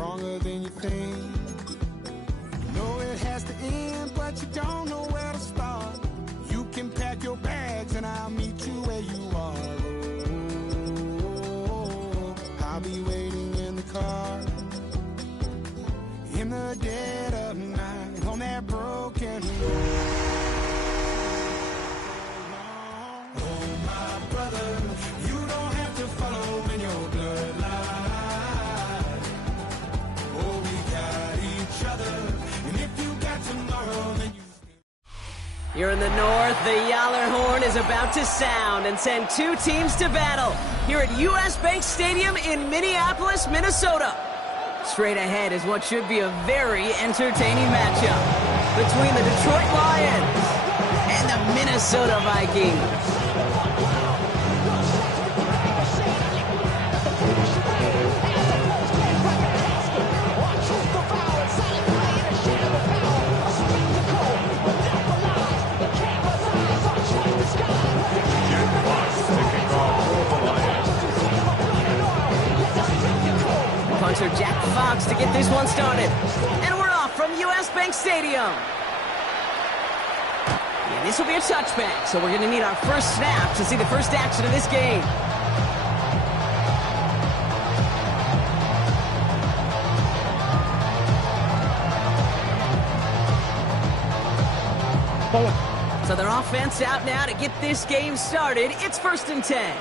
stronger than you think. You know it has to end, but you don't know where to start. You can pack your bags and I'll meet you where you are. Oh, I'll be waiting in the car in the dead of night on that broken road. Oh, my brother, you don't have to follow in your bloodline. Oh, we got each other, and if you got tomorrow, then you... Here in the north, the Yaller horn is about to sound and send two teams to battle here at U.S. Bank Stadium in Minneapolis, Minnesota. Straight ahead is what should be a very entertaining matchup between the Detroit Lions and the Minnesota Vikings. Punter Jack Fox to get this one started. And we're off from U.S. Bank Stadium. And this will be a touchback, so we're going to need our first snap to see the first action of this game. So their offense out now to get this game started. It's 1st and 10.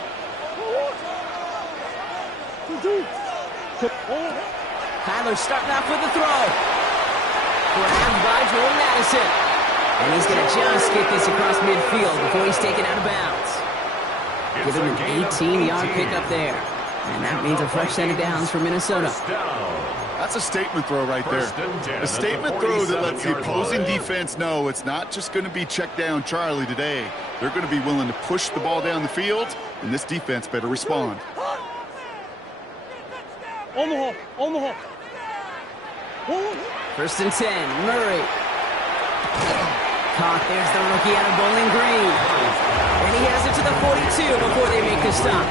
Kyler starting off with the throw. Grabbed by Jordan Addison. And he's going to just get this across midfield before he's taken out of bounds. Give him an 18-yard pickup there. And that means a fresh set of downs for Minnesota. That's a statement throw right there. A statement throw that lets the opposing defense know it's not just going to be check down Charlie today. They're going to be willing to push the ball down the field, and this defense better respond. On the hole. 1st and 10, Murray. Caught, there's the rookie out of Bowling Green. And he has it to the 42 before they make the stop.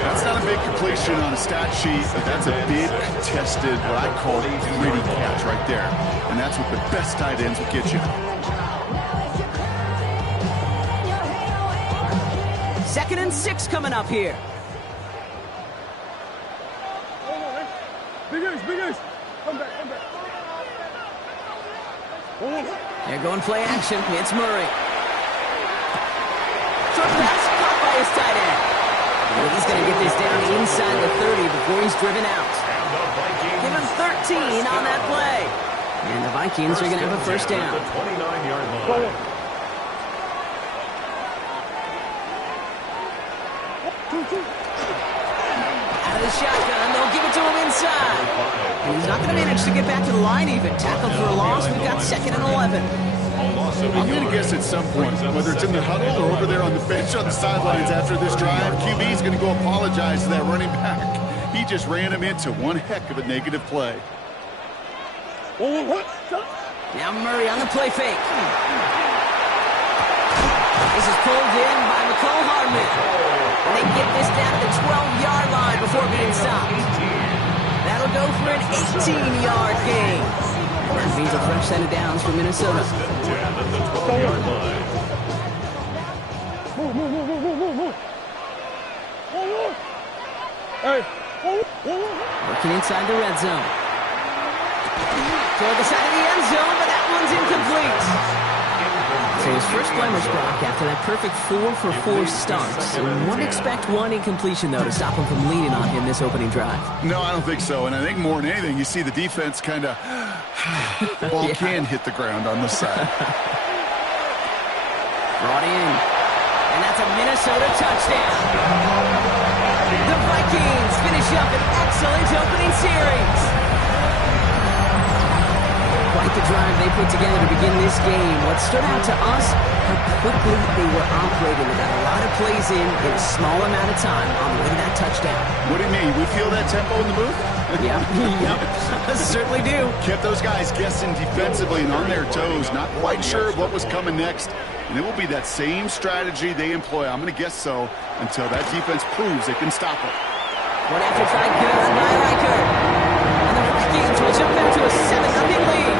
That's not a big completion on a stat sheet, but that's a big contested, what I call a gritty catch right there. And that's what the best tight ends will get you. 2nd and 6 coming up here. Big Ace. Come back. They're going play action. It's Murray. Short pass caught by his tight end. And he's going to get this down inside the 30 before he's driven out. Give him 13 on that play. And the Vikings are going to have a first down. Out of the shotgun, they'll give it to him inside. And he's not going to manage to get back to the line even. Tackled for a loss. We've got 2nd and 11. I'm going to guess at some point, whether it's in the huddle or over there on the bench on the sidelines after this drive, QB is going to go apologize to that running back. He just ran him into one heck of a negative play. Now Murray on the play fake. This is pulled in by McCole Hardman. And they get this down to the 12-yard line before being stopped. That'll go for an 18-yard gain. And that means a fresh set of downs for Minnesota. Working inside the red zone. Toward the side of the end zone, but that one's incomplete. So his first blemish block after that perfect 4-for-4 start. So wouldn't expect one incompletion, though, to stop him from leaning on him this opening drive. No, I don't think so. And I think more than anything, you see the defense kind of... the ball can hit the ground on this side. Brought in. And that's a Minnesota touchdown. The Vikings finish up an excellent opening series. Quite the drive they put together to begin this game. What stood out to us, how quickly they were operating. They got a lot of plays in a small amount of time on the way to that touchdown. What do you mean? We feel that tempo in the booth? Yep. Certainly do. Kept those guys guessing defensively and on their toes, not quite sure what was coming next. And it will be that same strategy they employ, I'm going to guess so, until that defense proves they can stop it. One after try, good by Riker. a 7-0 lead.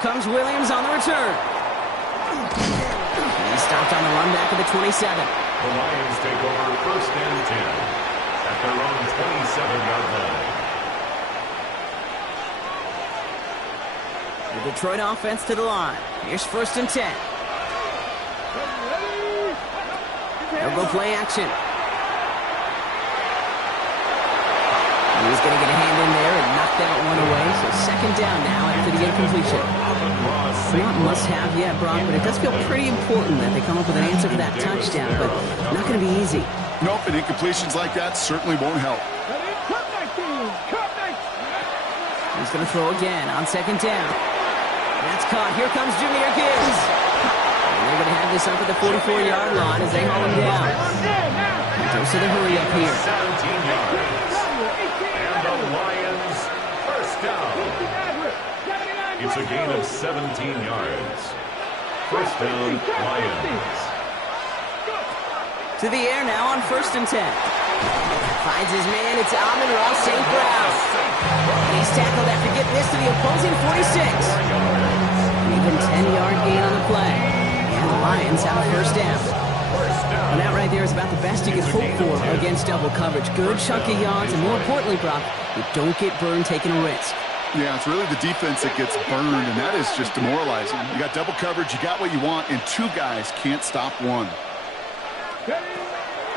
Comes Williams on the return. He stopped on the run back of the 27. The Lions take over 1st and 10 at their own 27-yard line. The Detroit offense to the line. Here's 1st and 10. They'll go play action. He's going to get a hand in there and knock that one away. So 2nd down now after the incompletion. Not must-have yet, Brock, but it does feel pretty important that they come up with an answer for that touchdown, but not going to be easy. Nope, and incompletions like that certainly won't help. He's going to throw again on 2nd down. That's caught. Here comes Jahmyr Gibbs. And they're going to have this up at the 44-yard line as they haul him down. Dose of the hurry up here. 17 yards. And the Lions, 1st down. It's a gain of 17 yards. 1st down, Lions. To the air now on 1st and 10. Finds his man. It's Amon-Ra St. Brown. He's tackled after getting this to the opposing 46. An even 10-yard gain on the play. And the Lions have a 1st down. And that right there is about the best you can hope for against double coverage. Good chunky yards, and more importantly, Brock, you don't get burned taking a risk. Yeah, it's really the defense that gets burned, and that is just demoralizing. You got double coverage, you got what you want, and 2 guys can't stop one.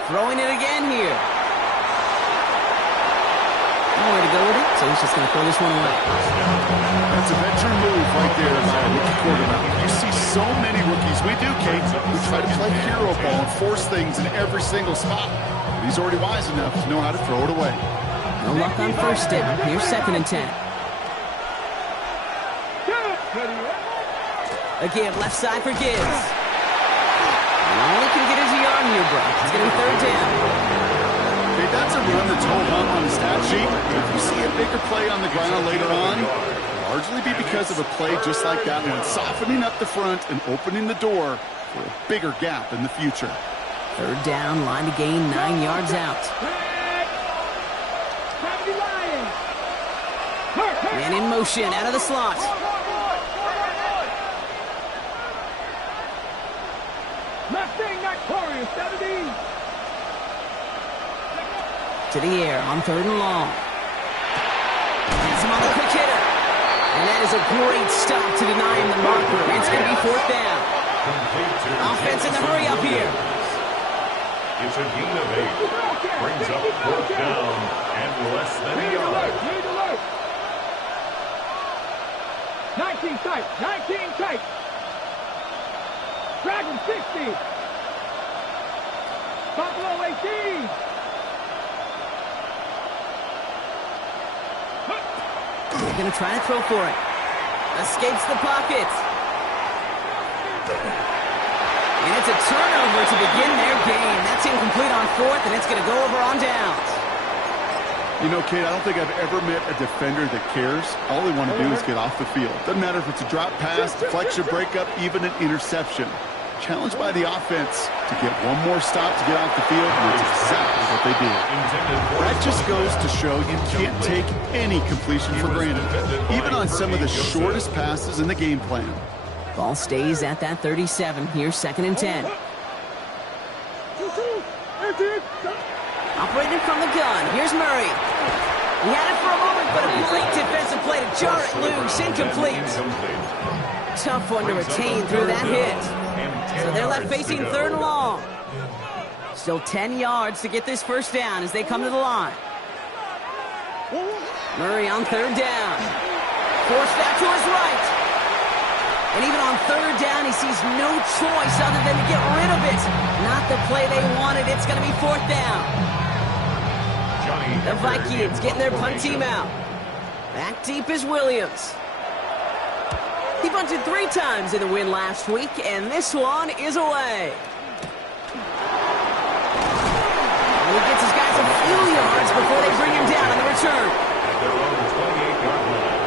Throwing it again here. Nowhere to go with it, so he's just going to throw this one away. That's a veteran move right there by a rookie quarterback. You see so many rookies. We do, Kate. We try to play hero ball and force things in every single spot. But he's already wise enough to know how to throw it away. No luck on 1st down. Here's 2nd and 10. A give left side for Gibbs. Only can get his yard here, Brock. It's going to be 3rd down. Okay, that's a run that's hold on the stat sheet. If you see a bigger play on the ground later on, it'll largely be because of a play just like that one, softening up the front and opening the door for a bigger gap in the future. 3rd down, line to gain 9 yards out. Man in motion, out of the slot. To the air on 3rd and long. Gets him on the quick hitter. And that is a great stop to deny him the marker. It's going to be 4th down. Offense in the hurry up here. It's a gain of 8. Brings up 4th down and less than a yard. 19 tight. 19 tight. Dragon 60. Buffalo 18. They're going to try to throw for it. Escapes the pocket. And it's a turnover to begin their game. That's incomplete on 4th, and it's going to go over on downs. You know, Kate, I don't think I've ever met a defender that cares. All they want to do is get off the field. Doesn't matter if it's a drop pass, deflection, breakup, even an interception. Challenged by the offense to get one more stop to get off the field, and that's exactly what they did. That just goes to show you can't take any completion for granted, even on some of the shortest passes in the game plan. Ball stays at that 37. Here's 2nd and 10. Operating from the gun. Here's Murray. He had it for a moment, but a great defensive play to jar it loose. Incomplete. Tough one to retain through that hit. So they're left facing 3rd and long. Still 10 yards to get this 1st down as they come to the line. Murray on 3rd down. Forced back to his right. And even on 3rd down, he sees no choice other than to get rid of it. Not the play they wanted. It's going to be 4th down. The Vikings getting their punt team out. Back deep is Williams. He punted 3 times in the win last week, and this one is away. And he before they bring him down on the return. At their own 28-yard line.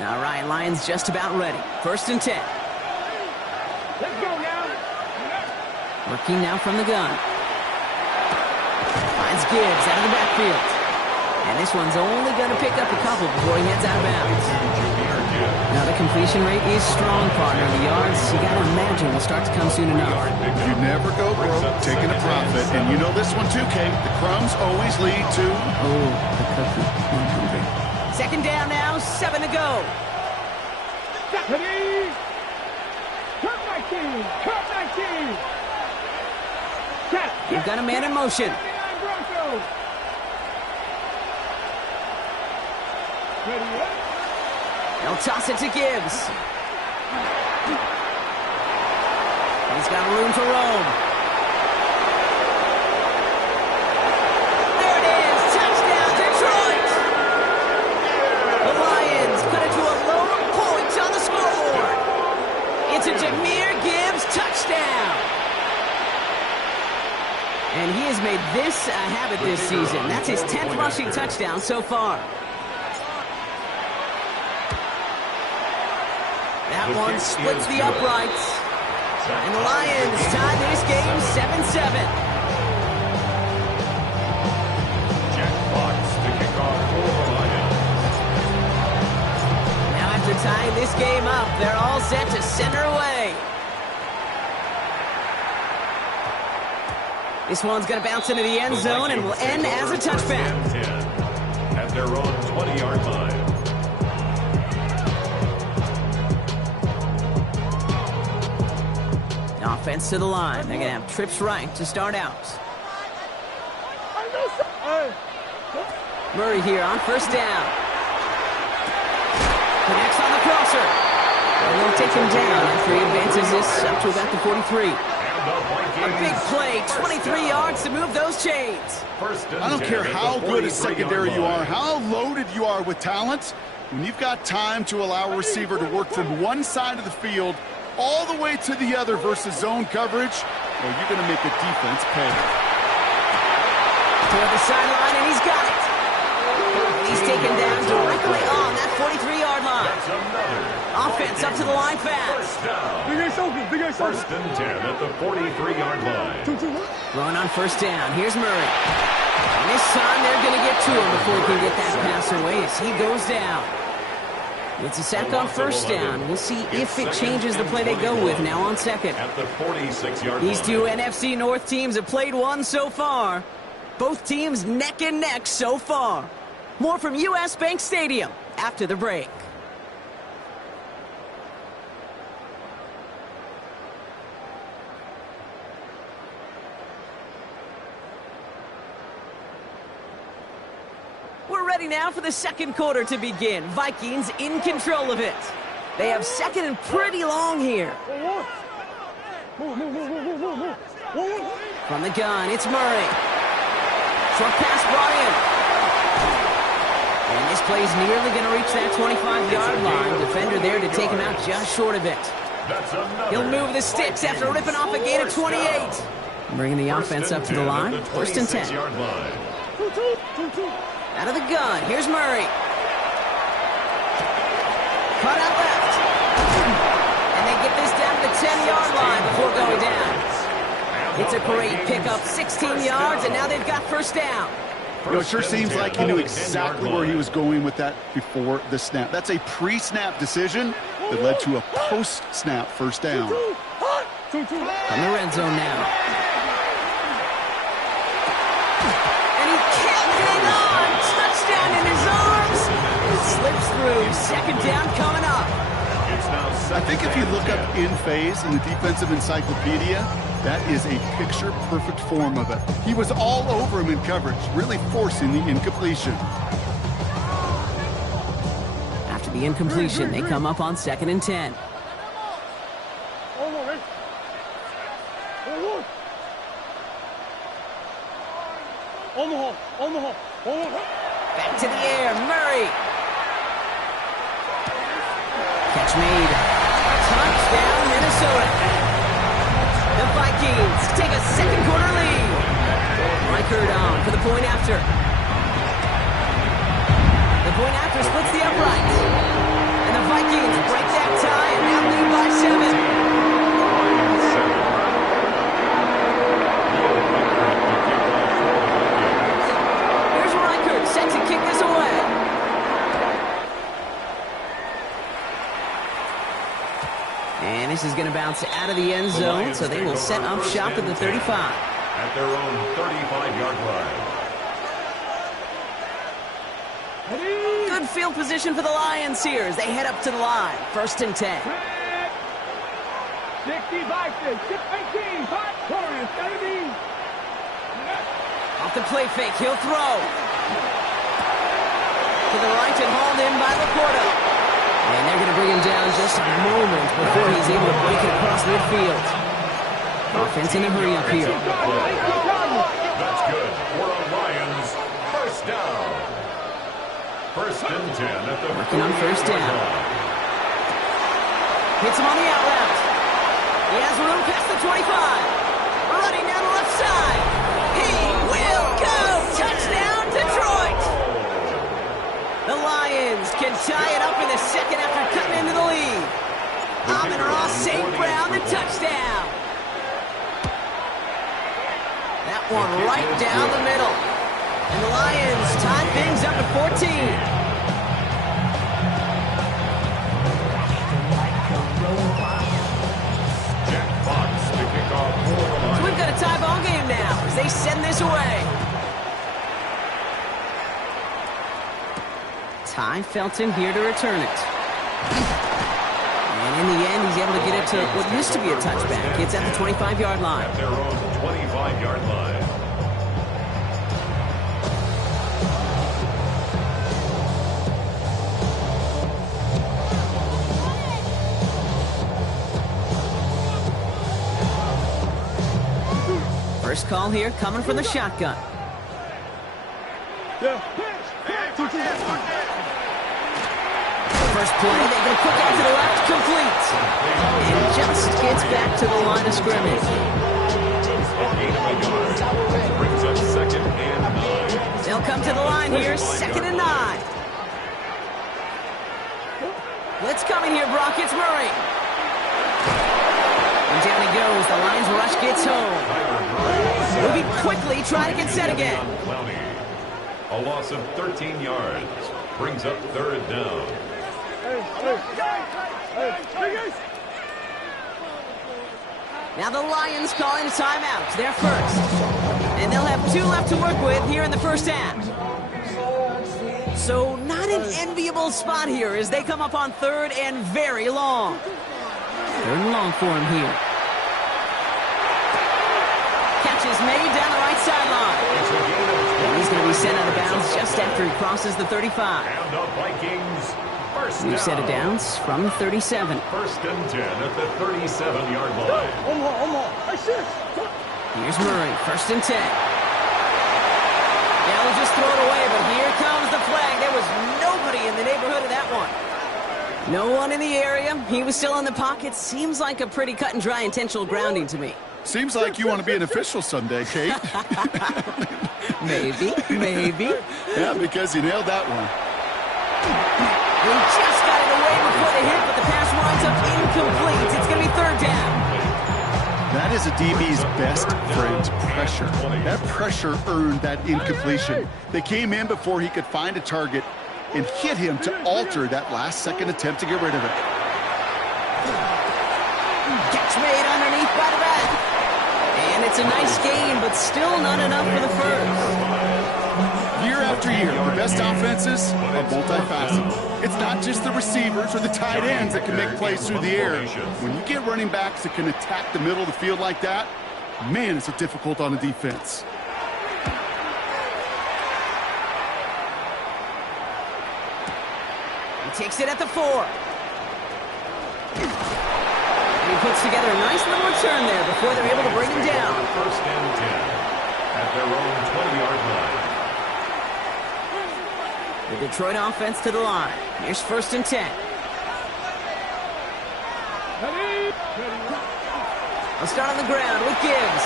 All right, Lions just about ready. 1st and 10. Let's go now. Working now from the gun. Finds Gibbs out of the backfield. And this one's only going to pick up a couple before he heads out of bounds. Now the completion rate is strong, partner. The yards, you got to imagine, will start to come soon enough. You never go broke taking a profit. And you know this one too, Kate. The crumbs always lead to... Oh, the cookie. I'm hungry. 2nd down now, 7 to go. Deputy! Turn 19! Turn 19! Set! You've got a man in motion. 79 Broncos! Ready up? They'll toss it to Gibbs. He's got room to roam. There it is. Touchdown, Detroit. The Lions cut it to a lone point on the scoreboard. It's a Jahmyr Gibbs touchdown. And he has made this a habit this season. That's his 10th rushing touchdown so far. That one splits the uprights. And the Lions tie this game 7-7. Jack Fox to kick off for the Lions. Now after tying this game up, they're all set to send her away. This one's going to bounce into the end zone and will end as a touchback. At their own 20-yard line. Offense to the line. They're going to have trips right to start out. Murray here on 1st down. Connects on the crosser. And they'll take him down after he advances this up to about the 43. A big play, 23 yards to move those chains. I don't care how good a secondary you are, how loaded you are with talent. When you've got time to allow a receiver to work from one side of the field all the way to the other versus zone coverage, well, you're going to make a defense pay. Toward the sideline, and he's got it. He's taken down directly on that 43-yard line. Offense up to the line fast. First and 10 at the 43-yard line. Run on 1st down. Here's Murray. And this time they're going to get to him before he can get that pass away as he goes down. It's a sack on 1st down. We'll see if it changes the play they go with now on 2nd. At the 46-yard line. These two NFC North teams have played one so far. Both teams neck and neck so far. More from US Bank Stadium after the break. We're ready now for the 2nd quarter to begin. Vikings in control of it. They have 2nd and pretty long here. From the gun, it's Murray. Short pass brought in. And this play's nearly going to reach that 25-yard line. Defender there to take him out just short of it. He'll move the sticks after ripping off a gain of 28. Bringing the offense up to the line. 1st and 10. Out of the gun, here's Murray. Cut out left. And they get this down to the 10-yard line before going down. It's a great pickup, 16 yards, and now they've got 1st down. You know, it sure seems like he knew exactly where he was going with that before the snap. That's a pre-snap decision that led to a post-snap 1st down. From the red zone now. And he can't hang on. Touchdown in his arms. He slips through. 2nd down coming up. I think if you look up in phase in the defensive encyclopedia, that is a picture-perfect form of it. He was all over him in coverage, really forcing the incompletion. After the incompletion, they come up on 2nd and 10. Back to the air, Murray. Catch made. Touchdown, Minnesota. The Vikings take a second quarter lead. Reichert on for the point after. The point after splits the uprights. And the Vikings break that tie and now lead by 7. Here's Reichert set to kick this away. And this is going to bounce out of the end zone, so they will set up shop at the 35. At their own 35-yard line. Good field position for the Lions here as they head up to the line. 1st and 10. 60 Vikings, 18, hot corner, 70. Off the play fake, he'll throw. To the right and hauled in by Laporta. And they're going to bring him down just a moment before he's able to break it across midfield. Offense in a hurry up here. That's good for a Lions first down. 1st and 10 at the Working on 1st down. Hits him on the out route. He has room past the 25. Running down the left side. He will go. Touchdown, Detroit. The Lions can tie it up in the second after cutting into the lead. Amon-Ra St. Brown, the touchdown. That one right down the middle. And the Lions tie things up at 14. So we've got a tie ball game now as they send this away. Ty Felton here to return it. And in the end, he's able to get it to what used to be a touchback. It's at the 25-yard line. At their own 25-yard line. First call here coming from the shotgun. First play, they go quick out to the left, complete. And just gets back to the line of scrimmage. Brings up 2nd and 9. They'll come to the line here, 2nd and 9. Blitz coming here, Brock. It's Murray. And down he goes. The Lions rush gets home. Moving quickly, try to get set again. A loss of 13 yards. Brings up 3rd down. Now the Lions calling a timeout. They're first. And they'll have 2 left to work with here in the first half. So not an enviable spot here as they come up on 3rd and very long. 3rd and long for him here. Catch is made down the right sideline. And he's going to be sent out of bounds just after he crosses the 35. And the Vikings first New down. set of downs from 37. 1st and 10 at the 37-yard line. Here's Murray, 1st and 10. Yeah, we'll just throw it away, but here comes the flag. There was nobody in the neighborhood of that one. No one in the area. He was still in the pocket. Seems like a pretty cut and dry intentional grounding to me. Seems like you want to be an official someday, Kate. Maybe. Yeah, because you nailed that one. He just got it away before the hit, but the pass winds up incomplete. It's going to be 3rd down. That is a DB's best friend, pressure. That pressure earned that incompletion. They came in before he could find a target and hit him to alter that last-second attempt to get rid of it. Catch made underneath by the back. And it's a nice gain, but still not enough for the first. Year after year, the best offenses are multifaceted. It's not just the receivers or the tight ends that can make plays through the air. When you get running backs that can attack the middle of the field like that, man, is it difficult on the defense. He takes it at the 4. He puts together a nice little return there before they're able to bring him down. 1st and 10 at their own 20-yard line. The Detroit offense to the line. Here's 1st and 10. They'll start on the ground with Gibbs.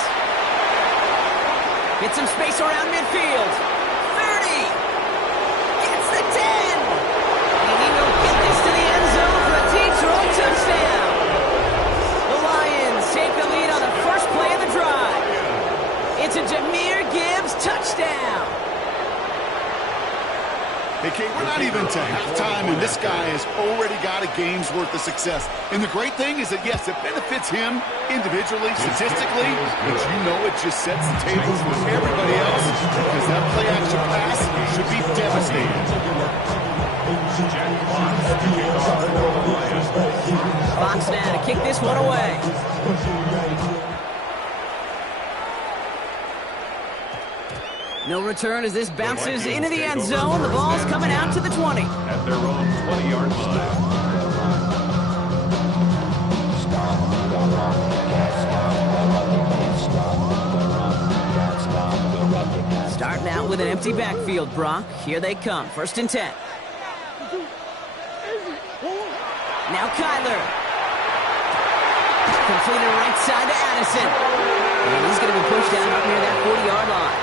Get some space around midfield. 30. Gets the 10. And he will get this to the end zone for a Detroit touchdown. The Lions take the lead on the first play of the drive. It's a Jahmyr Gibbs touchdown. Hey, Kate, we're not even to halftime, and this guy has already got a game's worth of success. And the great thing is that, yes, it benefits him individually, statistically, but you know it just sets the table for everybody else, because that play-action pass should be devastating. Fox now to kick this one away. No return as this bounces into the end zone. The ball's coming out to the 20. At their own 20-yard line. Starting out with an empty backfield, Brock. Here they come. 1st and 10. Now Kyler. Completed right side to Addison. And he's going to be pushed down up near that 40-yard line.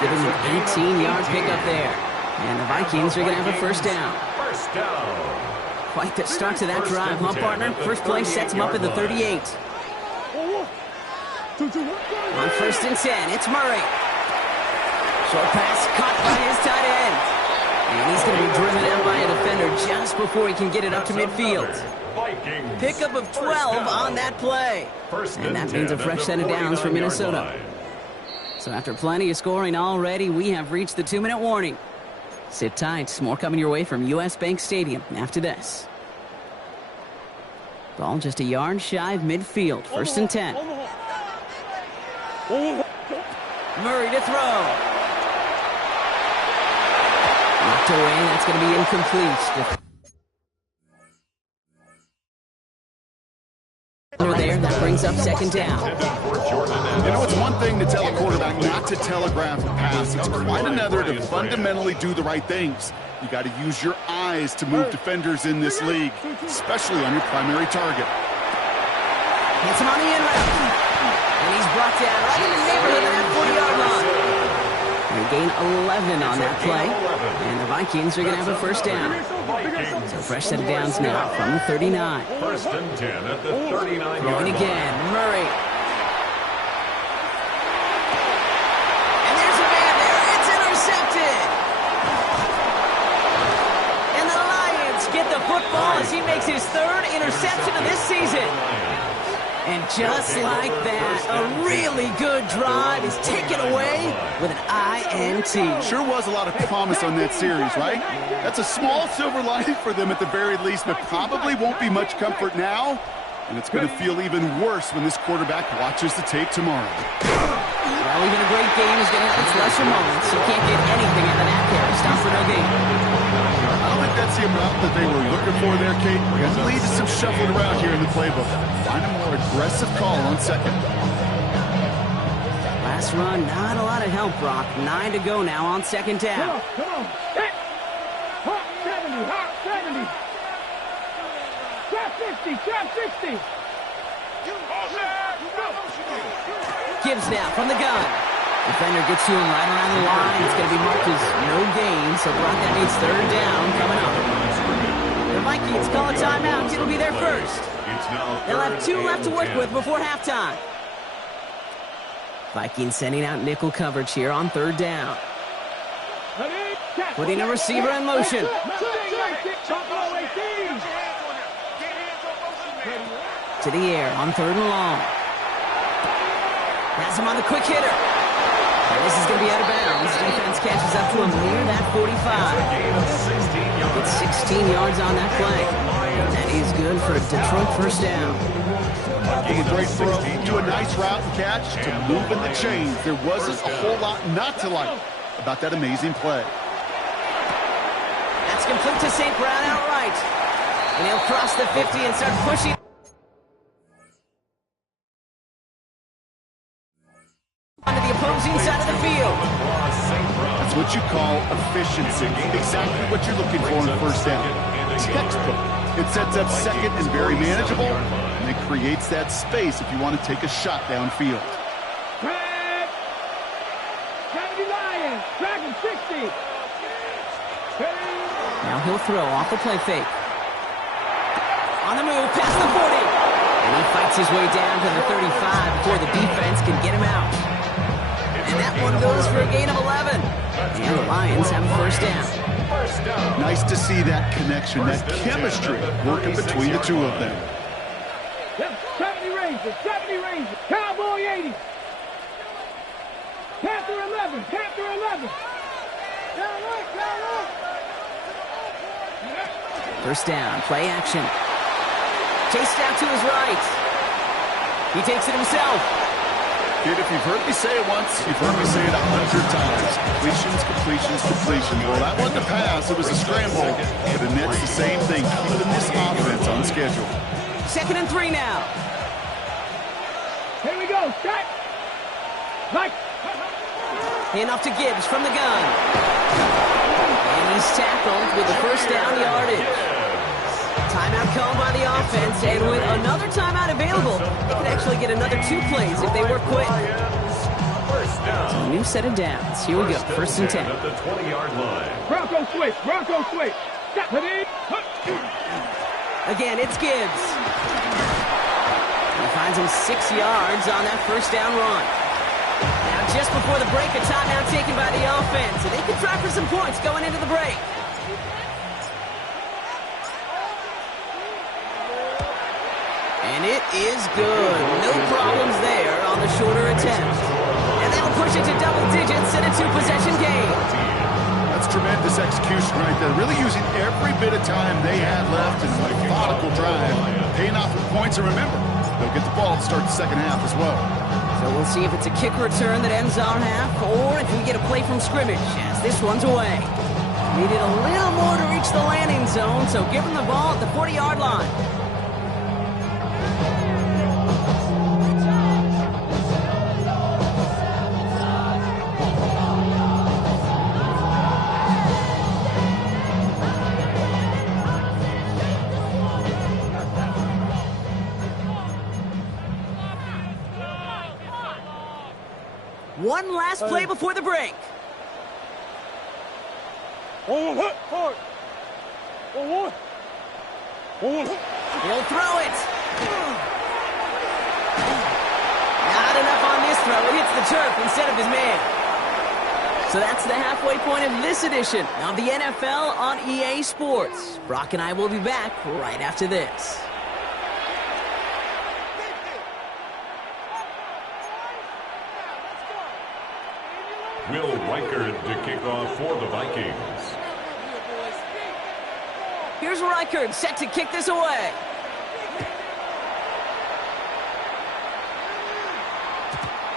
Giving an 18-yard pickup there. And the Vikings are going to have a first down. First down. Quite the start to that drive, huh, partner? First play sets him up at the 38. On 1st and 10, it's Murray. Short pass caught by his tight end. And he's going to be driven out by a defender just before he can get it up to midfield. Pickup of 12 on that play. And that means a fresh set of downs for Minnesota. So after plenty of scoring already, we have reached the 2-minute warning. Sit tight. More coming your way from US Bank Stadium after this. Ball just a yard shy of midfield. 1st and 10. Murray to throw. Knocked away. That's going to be incomplete. There, that brings up 2nd down. You know, it's one thing to tell a quarterback not to telegraph a pass. It's quite another to fundamentally do the right things. You got to use your eyes to move defenders in this league, especially on your primary target. Hits him on the in route. And he's brought down right in the neighborhood of that 40-yard line. They gain 11 on that play. And the Vikings are going to have a first down. So fresh set of downs now from the 39. 1st and 10 at the 39-yard Throwing line. again, Murray. And there's a man there. It's intercepted. And the Lions get the football as he makes his 3rd interception of this season. And just like that, a really good drive is taken away with an INT. Sure was a lot of promise on that series, right? That's a small silver lining for them at the very least, but probably won't be much comfort now. And it's going to feel even worse when this quarterback watches the tape tomorrow. Well, even a great game is going to have its lesser moments. You can't get anything out of that carry. Stop for no gain. I don't think that's the amount that they were looking for there, Kate. We're going to lead to some shuffling around here in the playbook. Find a more aggressive call on 2nd. Last run, not a lot of help, Brock. 9 to go now on 2nd down. Come on. Hit. Hot 70. Hot 70. Trap 60. Trap 60. Gibbs now from the gun. Defender gets to him right around the line. It's going to be marked as no gain, so Brock, that means 3rd down coming up. The Vikings call a timeout. It'll be their first. They'll have 2 left to work with before halftime. Vikings sending out nickel coverage here on 3rd down. Putting a receiver in motion. To the air on 3rd and long. Has him on the quick hitter. And this is going to be out of bounds. Defense catches up to him near that 45. It's 16 yards on that play. That is good for a Detroit first down. A great throw to a nice route and catch to move in the chains. There wasn't a whole lot not to like about that amazing play. That's complete to St. Brown outright. And he'll cross the 50 and start pushing onto the opposing side of the field. That's what you call efficiency. Exactly what you're looking for in first down. Textbook. It sets up second and very manageable, and it creates that space if you want to take a shot downfield. Drag. 70 Lions. Dragon 60. Now he'll throw off the play fake. On the move, past the 40. And he fights his way down to the 35 before the defense can get him out. And that one goes for a gain of 11. And the Lions have a first down. Nice to see that connection, that chemistry working between the two of them. 70 Rangers, 70 Rangers. Cowboy 80. Panther 11, Panther 11. Down right, down right. First down, play action. Chased out to his right. He takes it himself. Kid, if you've heard me say it once, you've heard me say it 100 times. Completions, completions, completions. Well, that wasn't a pass. It was a scramble. But the Nets, the same thing, keeping this offense on schedule. 2nd and 3 now. Here we go, Scott. Right. Hand off to Gibbs from the gun. And he's tackled with the first down yardage. Timeout called by the offense, and with another timeout available, they could actually get another 2 plays if they work quick. So a new set of downs. Here we go, 1st and 10. At the 20-yard line. Bronco switch, Bronco switch. Again, it's Gibbs. He finds him 6 yards on that first down run. Now, just before the break, a timeout taken by the offense, and they could try for some points going into the break. And it is good. No problems there on the shorter attempt. And that'll push it to double digits in a 2-possession game. That's tremendous execution right there. Really using every bit of time they had left in a methodical drive. Paying off with points, and remember, they'll get the ball to start the second half as well. So we'll see if it's a kick return that ends our half, or if we get a play from scrimmage, as this one's away. Needed a little more to reach the landing zone, so give them the ball at the 40-yard line. One last play before the break. He'll throw it. Not enough on this throw. It hits the turf instead of his man. So that's the halfway point of this edition of the NFL on EA Sports. Brock and I will be back right after this. Will Reichard to kick off for the Vikings. Here's Reichard set to kick this away.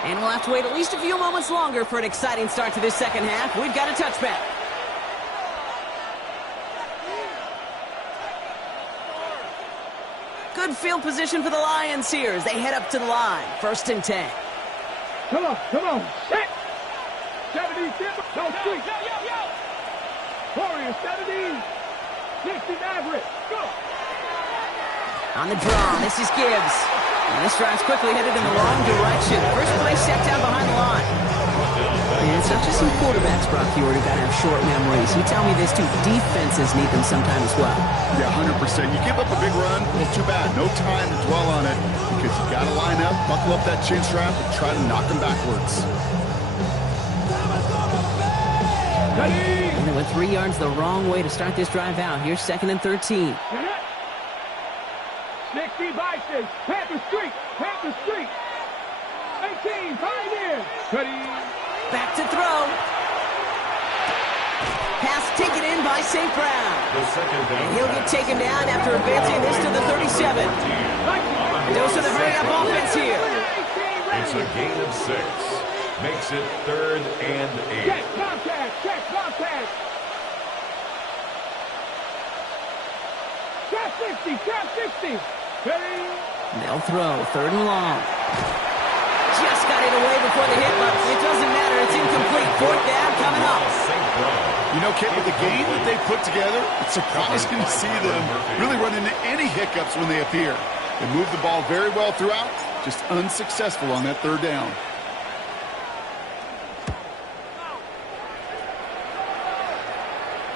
And we'll have to wait at least a few moments longer for an exciting start to this second half. We've got a touchback. Good field position for the Lions here as they head up to the line. 1st and 10. Come on, come on. Set. 70, no street. Warriors, 70. 60 Maverick. Go. On the draw, this is Gibbs. And this drive's quickly headed in the wrong direction. First play set down behind the line. And it's not just some quarterbacks, Brock, you already got to have short memories. You tell me this too, defenses need them sometimes as well. Yeah, 100%. You give up a big run, well, too bad. No time to dwell on it because you got to line up, buckle up that chin strap, and try to knock them backwards. And they went 3 yards the wrong way to start this drive out. Here's 2nd and 13. 60 Vikings. Panther Street. Panther Street. 18 Pioneers. Back to throw. Pass taken in by St. Brown. And he'll get taken down after advancing this to the 37. Dose of the hurry-up offense here. It's a gain of 6. Makes it 3rd and 8. Check contact. Check contact. Trap 60. Trap 60. They'll throw 3rd and long. just got it away before the hit, but it doesn't matter. It's incomplete. Fourth down coming up. You know, Kip, with the game that they put together, it's surprising to see them really run into any hiccups when they appear. They move the ball very well throughout, just unsuccessful on that third down.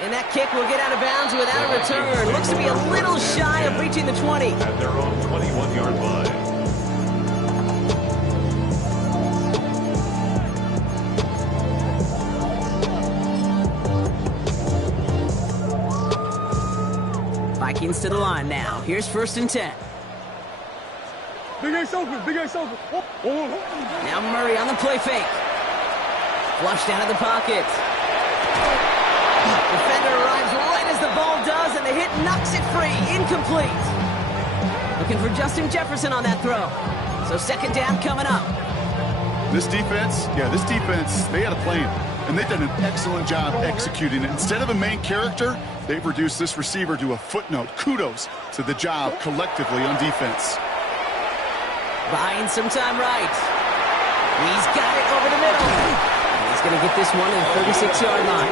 And that kick will get out of bounds without a return. Looks to be a little shy of reaching the 20. At their own 21-yard line. Vikings to the line now. Here's 1st and 10. Big Ace open, Big Ace open. Now Murray on the play fake. Flushed out of the pocket. Defender arrives right as the ball does, and the hit knocks it free. Incomplete. Looking for Justin Jefferson on that throw. So 2nd down coming up. This defense, they had a plan, and they've done an excellent job executing it. Instead of a main character, they've reduced this receiver to a footnote. Kudos to the job collectively on defense. Buying some time right. He's got it over the middle. He's going to get this one at the 36-yard line.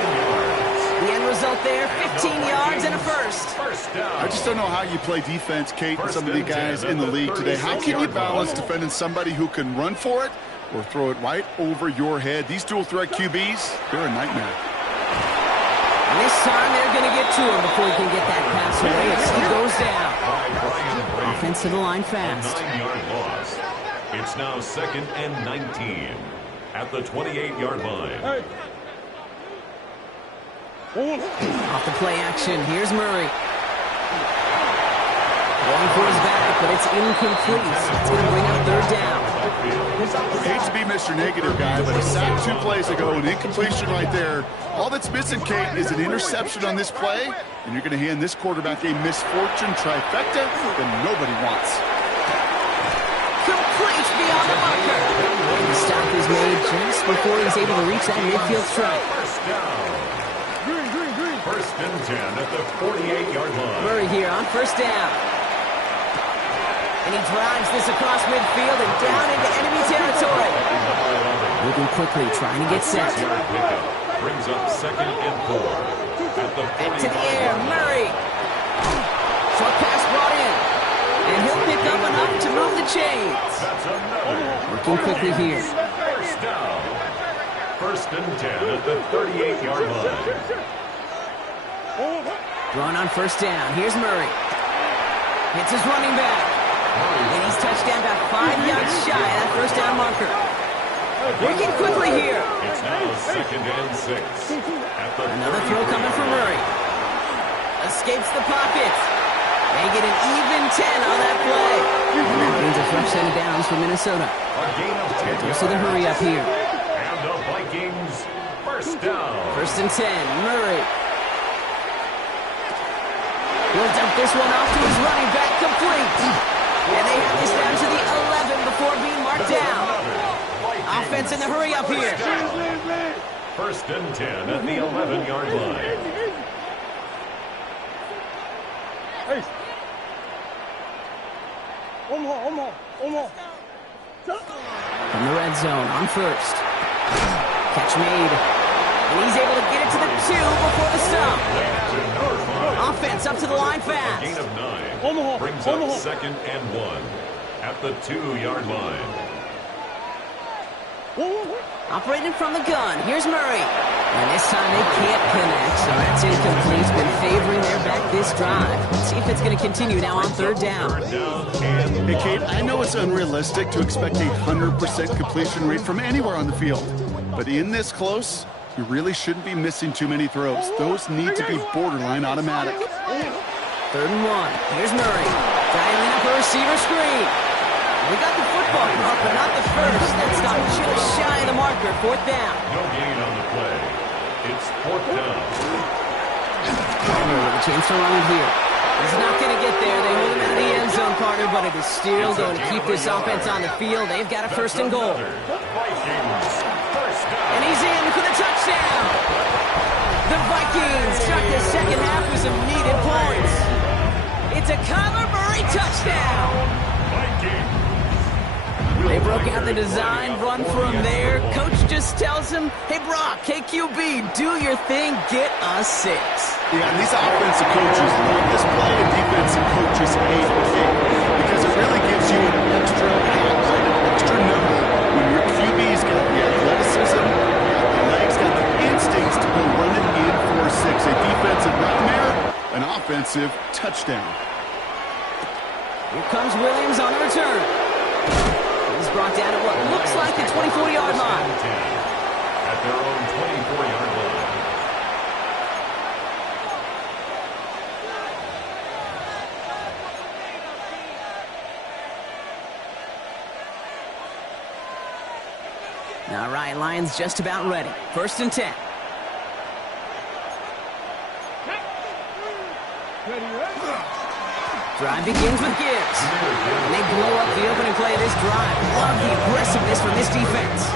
The end result there, 15 yards and a first. I just don't know how you play defense, Kate, and some of the guys in the league today. How can you balance defending somebody who can run for it or throw it right over your head? These dual-threat QBs, they're a nightmare. And this time they're going to get to him before he can get that pass away. He goes down. Offense to the line fast. 9-yard loss. It's now 2nd and 19 at the 28-yard line. Off the play action, here's Murray. Going for his back, but it's incomplete. It's going to bring up 3rd down. I hate to be Mr. Negative guy, but a sack 2 plays ago, an incompletion right there. All that's missing, Kate, is an interception on this play, and you're going to hand this quarterback a misfortune trifecta that nobody wants. Complete beyond the marker. And the stop is made just before he's able to reach that midfield strike. 1st and 10 at the 48-yard line. Murray here on 1st down. And he drives this across midfield and down into enemy territory. Moving quickly, trying to get set. Brings up 2nd and 4. At the back to the air, Murray. Short pass brought in. And he'll pick up enough to move the chains. Working quickly here. 1st down. 1st and 10 at the 38-yard line. Throwing on 1st down. Here's Murray. Hits his running back. And he's touched down about 5 yards shy of that 1st down marker. Working quickly here. It's now 2nd and 6. Another throw coming from Murray. Escapes the pocket. They get an even 10 on that play. And that means a fresh set of downs for Minnesota. A gain of 10 yards. So the hurry up here. And the Vikings 1st down. 1st and 10. Murray. He'll dump this one off to his running back, complete. And they have this down to the 11 before being marked down. Offense in the hurry up here. 1st and 10 at the 11-yard line. From the red zone on 1st. Catch made. And he's able to get it to the 2 before the stop. Offense up to the line fast. Gain of 9. Brings up 2nd and 1 at the 2-yard line. Operating from the gun. Here's Murray. And this time they can't connect, so that's incomplete. It's been favoring their back this drive. Let's see if it's going to continue now on 3rd down. Hey, Kate, I know it's unrealistic to expect a 100% completion rate from anywhere on the field. But in this close, you really shouldn't be missing too many throws. Those need to be borderline automatic. 3rd and 1. Here's Murray. Dialing up a receiver screen. We got the football, but not the first. That stop just shy of the marker. 4th down. No gain on the play. It's 4th down. With a chance to run it here. He's not going to get there. They hold him out of the end zone, partner, but it is still going to keep this offense on the field. They've got a 1st and goal. And he's in for the touchdown. The Vikings start the second half with some needed points. It's a Kyler Murray touchdown. Vikings. They broke out the design run from there. Coach just tells him, hey, Brock, hey, QB, do your thing, get a 6. Yeah, and these offensive coaches love this play, and defensive coaches hate it because it really gives you an extra outlet, an extra number when your QB's got the athleticism, got the legs, got the instincts to go run it in for a 6. A defensive nightmare, an offensive touchdown. Here comes Williams on the return. He's brought down at what looks like the 24-yard line. At their own 24-yard line. All right, Lions just about ready. 1st and 10. Drive begins with Gibbs. And they blow up the opening play of this drive. Love the aggressiveness from this defense.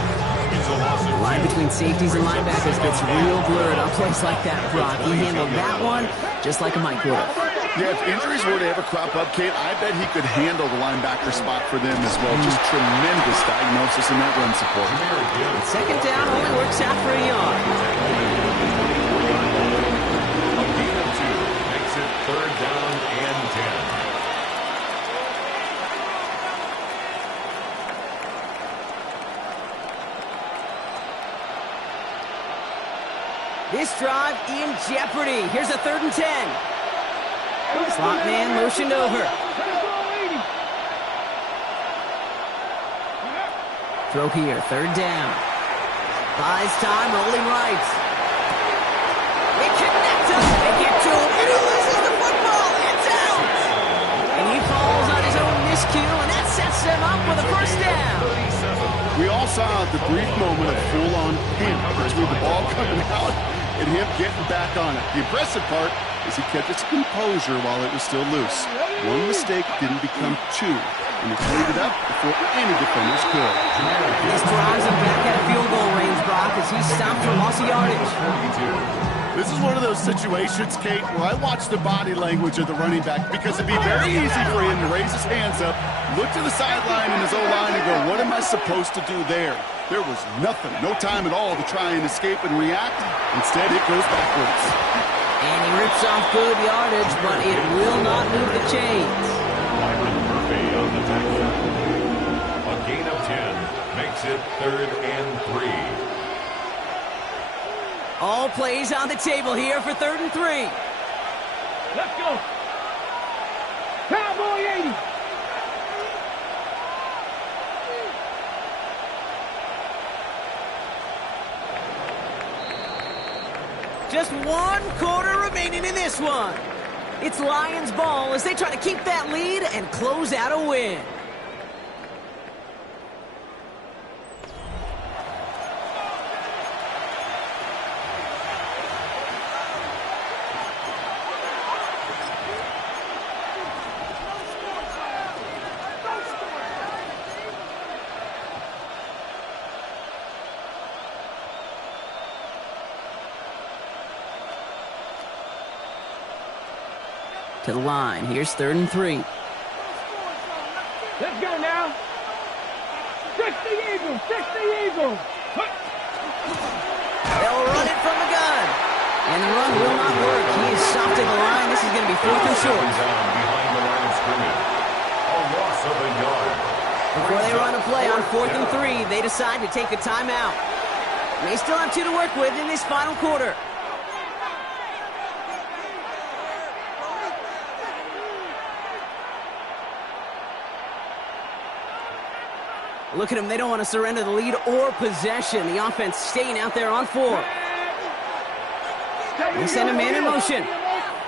The line between safeties and linebackers gets real blurred on plays like that, Brock. He handled that one just like a Mike would have. Yeah, if injuries were to ever crop up, Kate, I bet he could handle the linebacker spot for them as well. Just tremendous diagnosis in that run support. And 2nd down only works out for a yard. A gain of 2 makes it 3rd down and 10. This drive in jeopardy. Here's a 3rd and 10. Slot man motioned over. Throw here, 3rd down. Buys time, rolling right. They connect him, they get to him, and he loses the football. It's out. And he falls on his own miscue, and that sets them up with a 1st down. We all saw the brief moment of full-on panic between the ball coming out and him getting back on it. The impressive part is he kept his composure while it was still loose. One mistake didn't become 2, and he cleaned it up before any defenders could. This drives him back at field goal range, Brock, as he stopped for loss of yardage. This is one of those situations, Kate, where I watch the body language of the running back because it'd be very easy for him to raise his hands up, look to the sideline in his O-line and go, what am I supposed to do there? There was nothing, no time at all to try and escape and react. Instead, it goes backwards. And he rips off good yardage, but it will not move the chains. Murphy on the tackle. A gain of 10 makes it 3rd and 3. All plays on the table here for 3rd and 3. Let's go. Cowboy 80. Just 1 quarter remaining in this one. It's Lions ball as they try to keep that lead and close out a win. To the line. Here's 3rd and 3. Let's go now. 60 Eagles, 60 Eagles. They'll run it from the gun. And the run will not work. He is stopped at the line. This is going to be 4th and short. Behind the line of scrimmage. A loss of a yard. Before they run a play on 4th and 3, they decide to take a timeout. They still have 2 to work with in this final quarter. Look at them. They don't want to surrender the lead or possession. The offense staying out there on 4. They send a man in motion.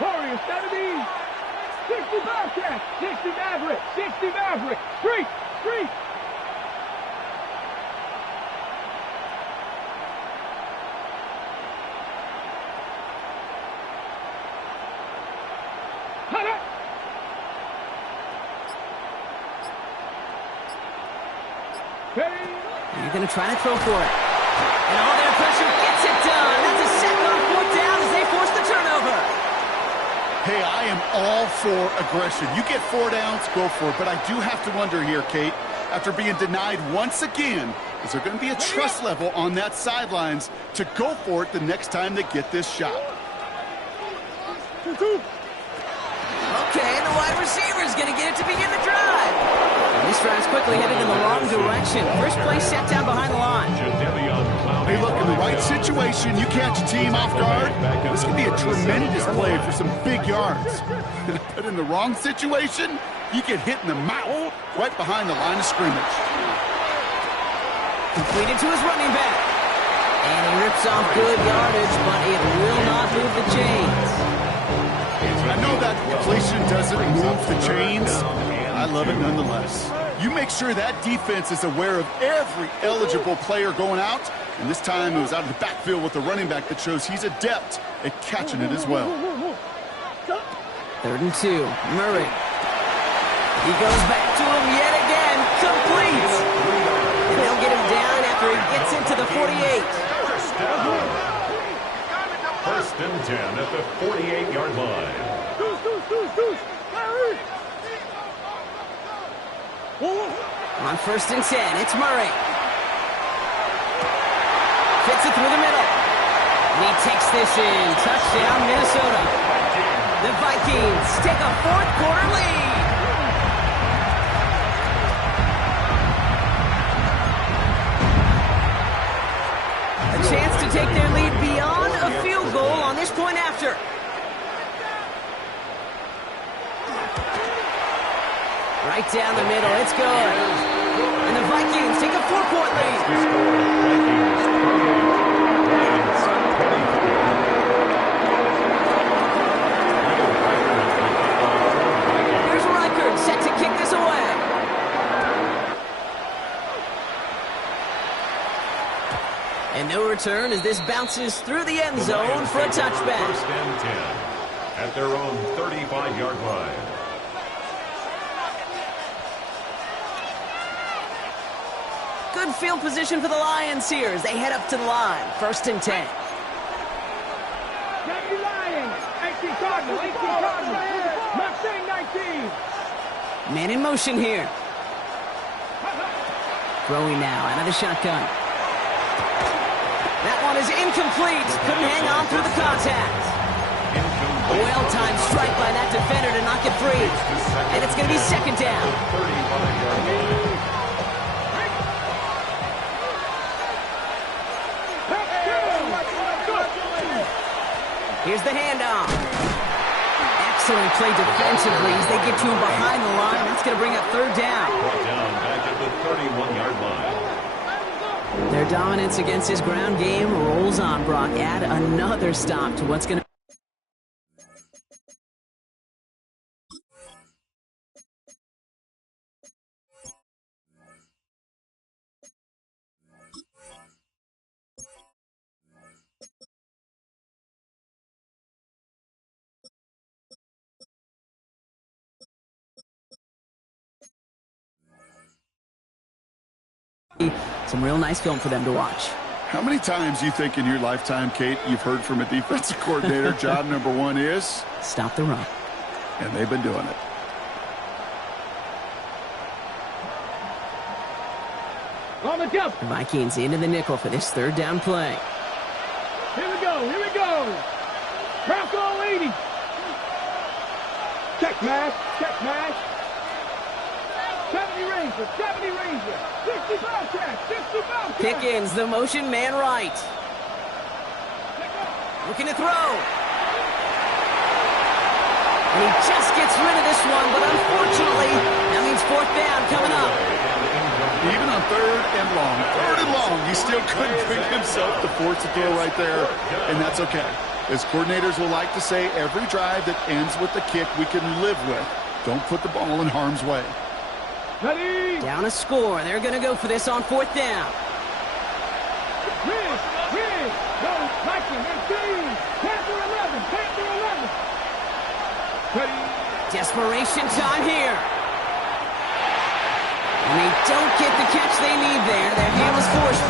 Warriors, 70. 60 Bobcats, 60 Maverick, 60 Maverick. Street, street. You're going to try to throw for it. And all their pressure gets it done. That's a second on 4th down as they force the turnover. Hey, I am all for aggression. You get 4 downs, go for it. But I do have to wonder here, Kate, after being denied once again. Is there going to be a trust level on that sidelines to go for it the next time they get this shot? Okay, the wide receiver's going to get it to begin the drive. And this drive's quickly headed in the wrong direction. First play set down behind the line. Hey, look, in the right situation, you catch a team off guard, this could be a tremendous play for some big yards. But in the wrong situation, you get hit in the mouth right behind the line of scrimmage. Completed to his running back. And he rips off good yardage, but it will not move the chains. I know that completion doesn't move the chains. I love it nonetheless. You make sure that defense is aware of every eligible player going out. And this time it was out of the backfield with the running back that shows he's adept at catching it as well. 3rd and 2. Murray. He goes back to him yet again. Complete. And they'll get him down after he gets into the 48. First and 10 at the 48-yard line. On 1st and 10, it's Murray. Fits it through the middle. And he takes this in. Touchdown, Minnesota. The Vikings take a 4th quarter lead. A chance to take their lead beyond a field goal on this point after. Right down the middle, it's good. And the Vikings take a 4-point lead. Here's Reichard set to kick this away. And no return as this bounces through the end zone for a touchback. First and 10 at their own 35-yard line. Good field position for the Lions here as they head up to the line. 1st and 10. Man in motion here. Throwing now out of the shotgun. That one is incomplete. Couldn't hang on through the contact. A well-timed strike by that defender to knock it free. And it's going to be 2nd down. Here's the handoff. Excellent play defensively as they get to him behind the line. That's going to bring up 3rd down. Brought down back at the 31-yard line. Their dominance against his ground game rolls on, Brock. Add another stop to what's going to... Some real nice film for them to watch. How many times you think in your lifetime, Kate, you've heard from a defensive coordinator, job number 1 is? Stop the run. And they've been doing it. On the jump. The Vikings into the nickel for this 3rd down play. Here we go. Here we go. Bronco 80. Check mash. Check mash. 70 Ranger. 70 Ranger. 60 Bobcat. 60 Bobcat. Pickens, the motion man right. Looking to throw. And he just gets rid of this one, but unfortunately, that means 4th down coming up. Even on 3rd and long, he still couldn't bring himself to force a throw right there, and that's okay. As coordinators will like to say, every drive that ends with a kick we can live with. Don't put the ball in harm's way. Ready. Down a score. They're going to go for this on 4th down. Rig. Go. Viking 18. Panther 11. Panther 11. Ready. Desperation time here. And they don't get the catch they need there. Their hand was forced.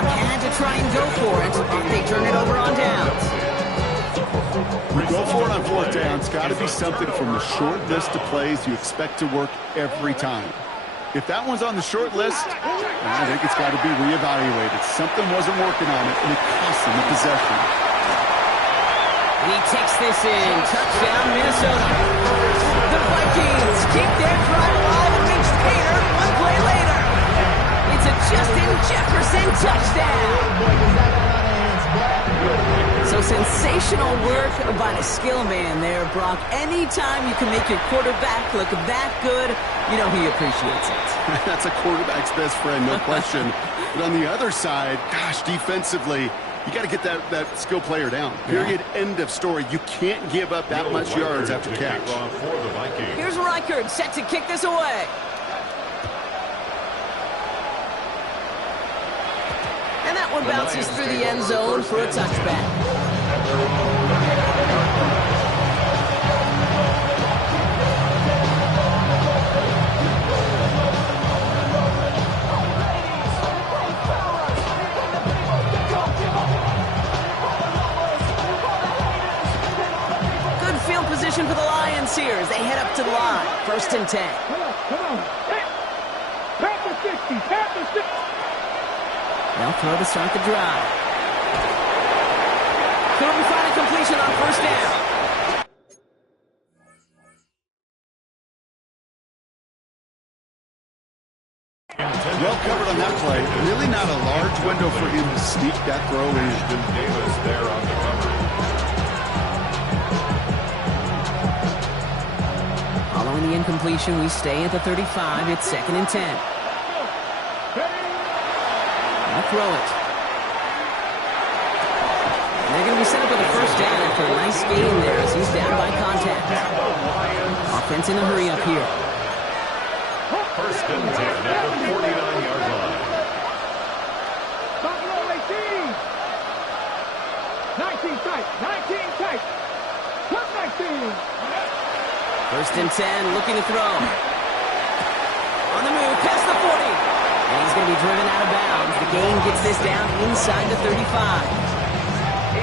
Had to try and go for it. They turn it over on downs. We go for it on fourth down, it's got to be something from the short list of plays you expect to work every time. If that one's on the short list, I think it's got to be reevaluated. Something wasn't working on it, and it cost them the possession. And he takes this in. Touchdown, Minnesota. The Vikings keep their drive alive and reach Tater one play later. It's a Justin Jefferson touchdown. So sensational work by the skill man there, Brock. Anytime you can make your quarterback look that good, you know he appreciates it. That's a quarterback's best friend, no question. But on the other side, gosh, defensively, you got to get that skill player down. Period. Yeah. End of story. You can't give up that much yards after catch. Here's Reichard set to kick this away. And that one bounces through the end zone for a touchback. Good field position for the Lions here as they head up to the line. 1st and 10. Come on. Tap the 60. Tap the 60. They'll throw to start the drive. Couldn't find a completion on 1st down. Well covered on that play. Really not a large window for him to sneak that throw in. Davis there on the cover. Following the incompletion, we stay at the 35. It's 2nd and 10. Throw it. And they're going to be set up with a 1st down after a nice gain there as he's down by contact. Offense in a hurry up here. 1st and 10 at the 49-yard line. Top row 18. 19 tight. 19 tight. Top 19. 1st and 10, looking to throw. On the move, past the 40. And he's going to be driven out of bounds. The gain gets this down inside the 35.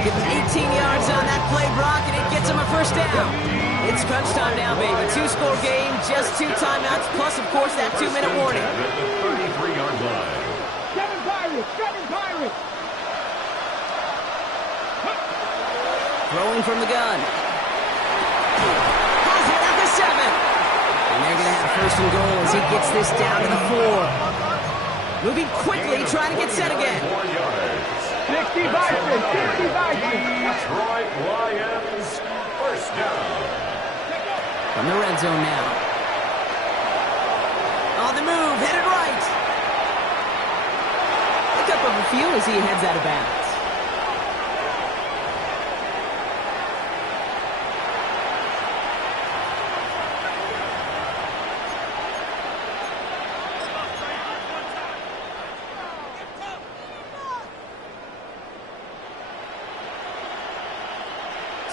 Give him 18 yards on that play, Brock, and it gets him a 1st down. It's crunch time now, baby. 2-score game, just 2 timeouts, plus, of course, that 2-minute warning. At the 33-yard line. 7 Pirates. 7 Pirates. Throwing from the gun. Has it at the 7. And they're going to have 1st and goal as he gets this down to the 4. Moving quickly, trying to get set again. 60 Vikings. 60 Vikings. Detroit Lions, 1st down. From the red zone now. On the move, headed right. Pick up of a few as he heads out of bounds.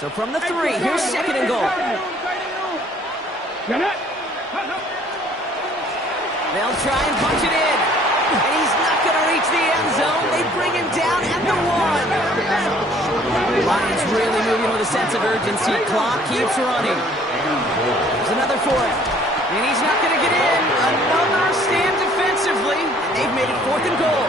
So from the 3, here's 2nd and goal. They'll try and punch it in. And he's not going to reach the end zone. They bring him down at the 1. Lions really moving with a sense of urgency. Clock keeps running. There's another for him. And he's not going to get in. Another stand defensively. And they've made it 4th and goal.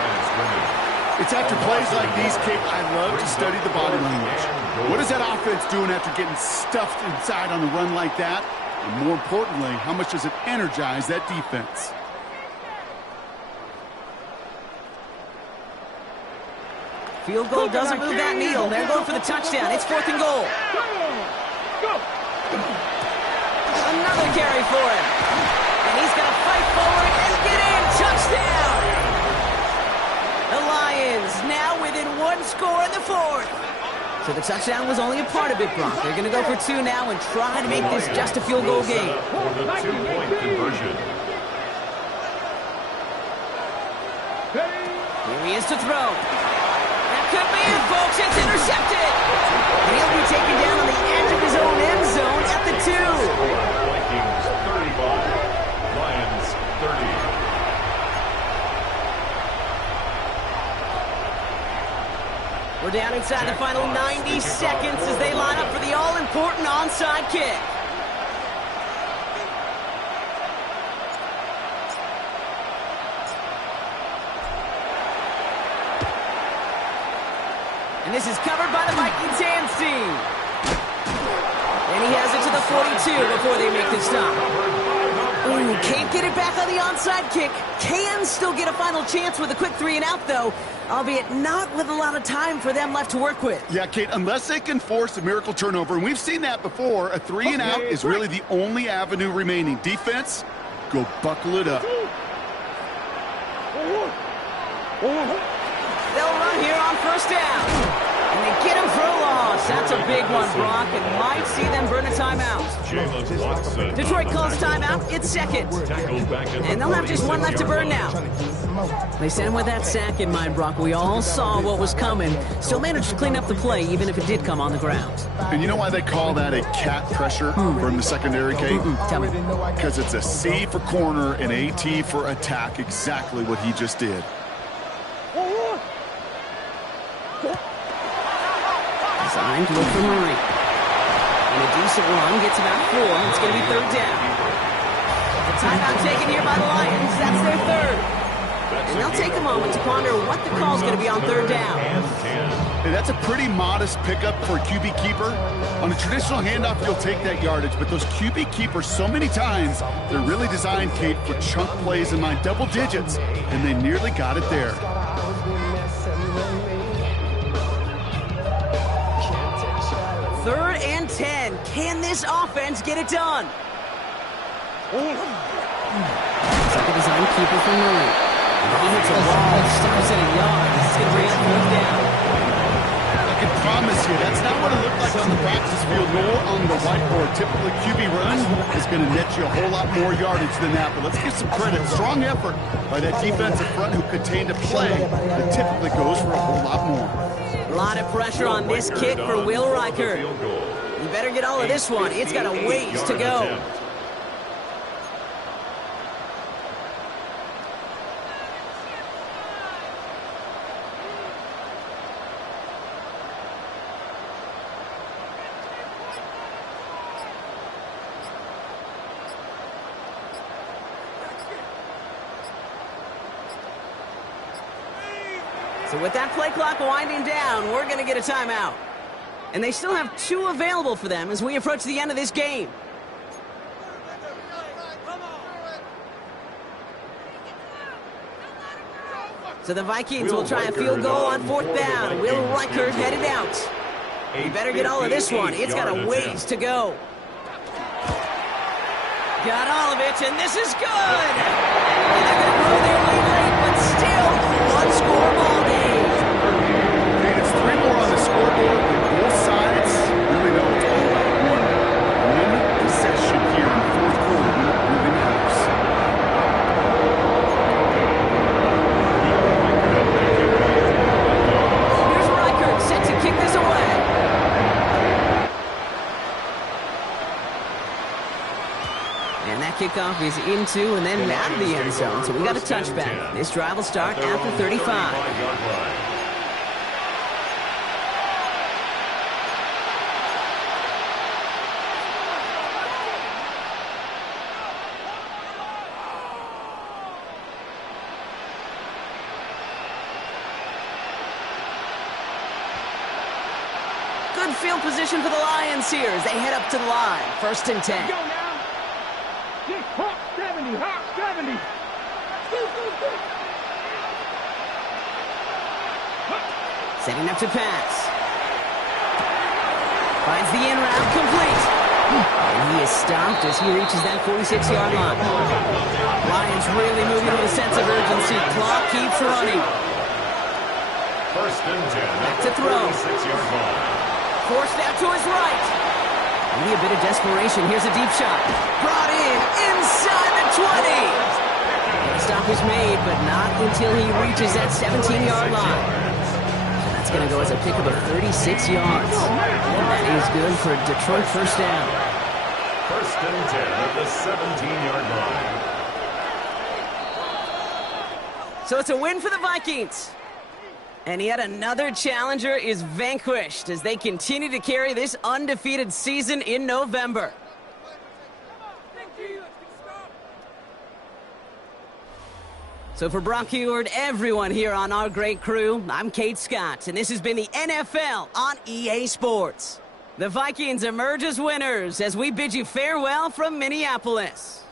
It's after plays like these, Kate, I love to study the body language. What is that offense doing after getting stuffed inside on a run like that? And more importantly, how much does it energize that defense? Field goal doesn't move that needle. They're going for the touchdown. It's 4th and goal. Another carry for him. And he's going to fight forward and get in. Touchdown! The Lions now within 1 score in the 4th. So the touchdown was only a part of it, Brock. They're going to go for 2 now and try to make this just a field goal game. For the 2-point conversion. Here he is to throw. That could be it, folks. It's intercepted. And he'll be taken down on the edge of his own end zone at the 2. Vikings 35, Lions 30. We're down inside the final 90 seconds as they line up for the all-important onside kick. And this is covered by the Vikings hands team. And he has it to the 42 before they make the stop. Ooh, can't get it back on the onside kick. Can still get a final chance with a quick 3-and-out, though, albeit not with a lot of time for them left to work with. Yeah, Kate, unless they can force a miracle turnover, and we've seen that before, a 3-and-out is really the only avenue remaining. Defense, go buckle it up. They'll run here on first down. And they get him for a loss. That's a big one, Brock. It might see them burn a timeout. Detroit calls timeout. It's second. And they'll have just one left to burn now. They sent him with that sack in mind, Brock. We all saw what was coming. Still managed to clean up the play, even if it did come on the ground. And you know why they call that a cat pressure from the secondary, Kate? Tell me. Because it's a C for corner and a T for attack. Exactly what he just did. Designed to look for Murray. And a decent run gets about 4. It's going to be third down. The timeout taken here by the Lions. That's their third. And they'll take a moment to ponder what the call's going to be on third down. Hey, that's a pretty modest pickup for a QB keeper. On a traditional handoff, you'll take that yardage. But those QB keepers, so many times, they're really designed, Kate, for chunk plays in my double digits. And they nearly got it there. Third and 10. Can this offense get it done? Second design keeper for Murray. He hits a wall, stops at a yard. This is going to bring up third down. I can promise you, that's not what it looked like on the practice field nor on the whiteboard. Typically, QB run is going to net you a whole lot more yardage than that. But let's give some credit. Strong effort by that defensive front who contained a play that typically goes for a whole lot more. A lot of pressure on this kick for Will Reichert. You better get all of this one. It's got a ways to go. So with that play clock winding down, we're going to get a timeout. And they still have 2 available for them as we approach the end of this game. So the Vikings will try a field goal on fourth down. Will Reichert headed out. You better get all of this one. It's got a ways to go. Got all of it, and this is good. And they're going to blow their lead late, but still one-score ball game. Hey, it's 3 more on the scoreboard, and both sides really know it's all about one possession here in the fourth quarter when it really matters. Here's Reichert set to kick this away. And that kickoff is into and then out of the end zone, so we got a touchback. This drive will start after 35. Good field position for the Lions here as they head up to the line. First and 10. Go now. Just hop 70, hop 70. Setting up to pass. Finds the in route complete. And he is stopped as he reaches that 46-yard line. Lions really moving with a sense of urgency. Clock keeps running. First and 10. Back to throw. 46-yard line. Forced out to his right. Maybe a bit of desperation. Here's a deep shot. Brought in inside the 20. The stop is made, but not until he reaches that 17-yard line. That's going to go as a pickup of 36 yards. And that is good for a Detroit first down. First and 10 at the 17-yard line. So it's a win for the Vikings. And yet another challenger is vanquished as they continue to carry this undefeated season in November. So for Brock Huard, everyone here on our great crew, I'm Kate Scott, and this has been the NFL on EA Sports. The Vikings emerge as winners as we bid you farewell from Minneapolis.